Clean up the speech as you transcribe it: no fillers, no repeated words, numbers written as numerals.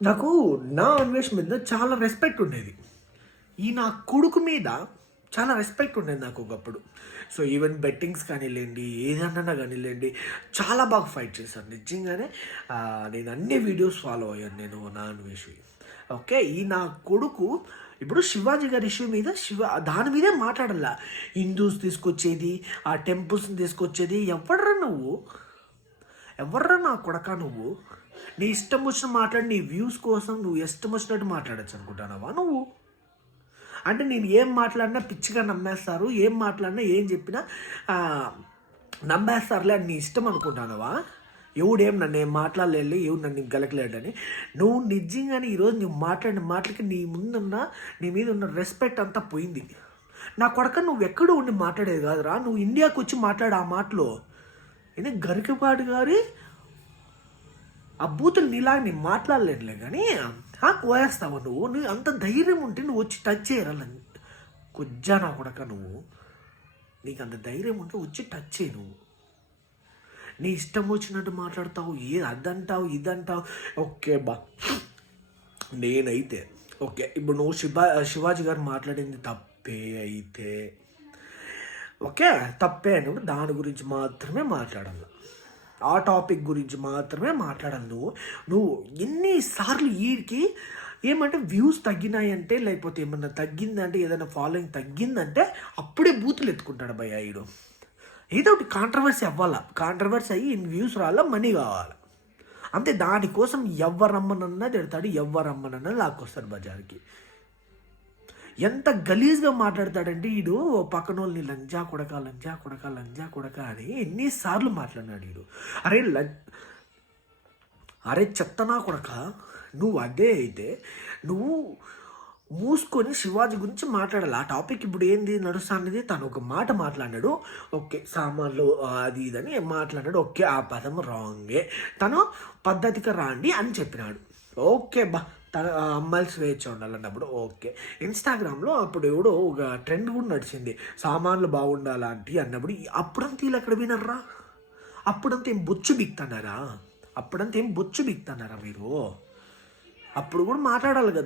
నాకు నా అన్వేష్ మీద చాలా రెస్పెక్ట్ ఉండేది. ఈ నా కొడుకు మీద చాలా రెస్పెక్ట్ ఉండేది నాకు ఒకప్పుడు. సో ఈవెన్ బెట్టింగ్స్ కానీలేండి, ఏదన్నా కానీలేండి, చాలా బాగా ఫైట్ చేశాను నిజంగానే. నేను అన్ని వీడియోస్ ఫాలో అయ్యాను నేను నా అన్వేష్వి. ఓకే, ఈ నా కొడుకు ఇప్పుడు శివాజీ గారి ఇష్యూ మీద దాని మీదే మాట్లాడాల. హిందూస్ తీసుకొచ్చేది, ఆ టెంపుల్స్ని తీసుకొచ్చేది ఎవర్రా నా కొడక నువ్వు? నీ ఇష్టం వచ్చిన మాట్లాడి, నీ వ్యూస్ కోసం నువ్వు ఇష్టం వచ్చినట్టు మాట్లాడచ్చు అనుకుంటున్నావా నువ్వు? అంటే నేను ఏం మాట్లాడినా పిచ్చిగా నమ్మేస్తారు, ఏం మాట్లాడినా ఏం చెప్పినా నమ్మేస్తారులే అని నీ ఇష్టం అనుకుంటున్నావా? ఎవడేం నన్ను ఏం మాట్లాడలేదు, ఎవడు నన్ను గెలకలేడని. నువ్వు నిజంగానే ఈరోజు నువ్వు మాట్లాడిన మాటలకి నీ మీద ఉన్న రెస్పెక్ట్ అంతా పోయింది. నా కొడక నువ్వు ఎక్కడో ఉండి మాట్లాడేది కాదురా, నువ్వు ఇండియాకి వచ్చి మాట్లాడు ఆ మాటలో. ఇది గరికపాటి గారి ఆ బూతులు నీలాగా నేను మాట్లాడలేనులే, కానీ కోయేస్తావు నువ్వు అంత ధైర్యం ఉంటే నువ్వు వచ్చి టచ్ చేయరాల. కొజ్జా నా కొడక నీకు అంత ధైర్యం ఉంటే వచ్చి టచ్ చేయి. నువ్వు నీ ఇష్టం వచ్చినట్టు మాట్లాడతావు, అదంటావు ఇదంటావు. ఓకే నేనైతే ఓకే, ఇప్పుడు నువ్వు శివాజీ గారు మాట్లాడింది తప్పే అయితే ఓకే, తప్పే అన్నప్పుడు దాని గురించి మాత్రమే మాట్లాడాలి, ఆ టాపిక్ గురించి మాత్రమే మాట్లాడాలి. నువ్వు ఎన్నిసార్లు వీడికి ఏమంటే వ్యూస్ తగ్గినాయంటే, లేకపోతే ఏమన్నా తగ్గిందంటే, ఏదైనా ఫాలోయింగ్ తగ్గిందంటే అప్పుడే బూతులు ఎత్తుకుంటాడు భయ్య వీడు. ఏదో ఒకటి కాంట్రవర్సీ అవ్వాలా, కాంట్రవర్సీ అయ్యి వ్యూస్ రావాలా, మనీ కావాలా, అంతే. దానికోసం ఎవరమ్మనన్నా తిడతాడు, ఎవరమ్మనన్నా లాక్కొస్తాడు బజార్కి. ఎంత గలీజ్గా మాట్లాడతాడంటే వీడు, పక్కన వాళ్ళని లంజా కొడక అని ఎన్నిసార్లు మాట్లాడినాడు వీడు. అరే చెత్తనా కొడక, నువ్వు అదే అయితే నువ్వు మూసుకొని శివాజీ గురించి మాట్లాడాలి. ఆ టాపిక్ ఇప్పుడు ఏంది నడుస్తాఅనేది, తను ఒక మాట మాట్లాడాడు, ఓకే సామాన్లు అది ఇదని మాట్లాడాడు, ఓకే ఆ పదం రాంగే, తను పద్ధతిగా రాండి అని చెప్పినాడు. ఓకే తన అమ్మాయిలు స్వేచ్ఛ ఉండాలన్నప్పుడు ఓకే. ఇన్స్టాగ్రామ్లో అప్పుడు ఎవడో ఒక ట్రెండ్ కూడా నడిచింది, సామాన్లు బాగుండాలంటే అన్నప్పుడు. అప్పుడంతా వీళ్ళు ఎక్కడ వినర్రా? అప్పుడంతా ఏం బొచ్చు బిక్తున్నారా మీరు? అప్పుడు కూడా మాట్లాడాలి కదా.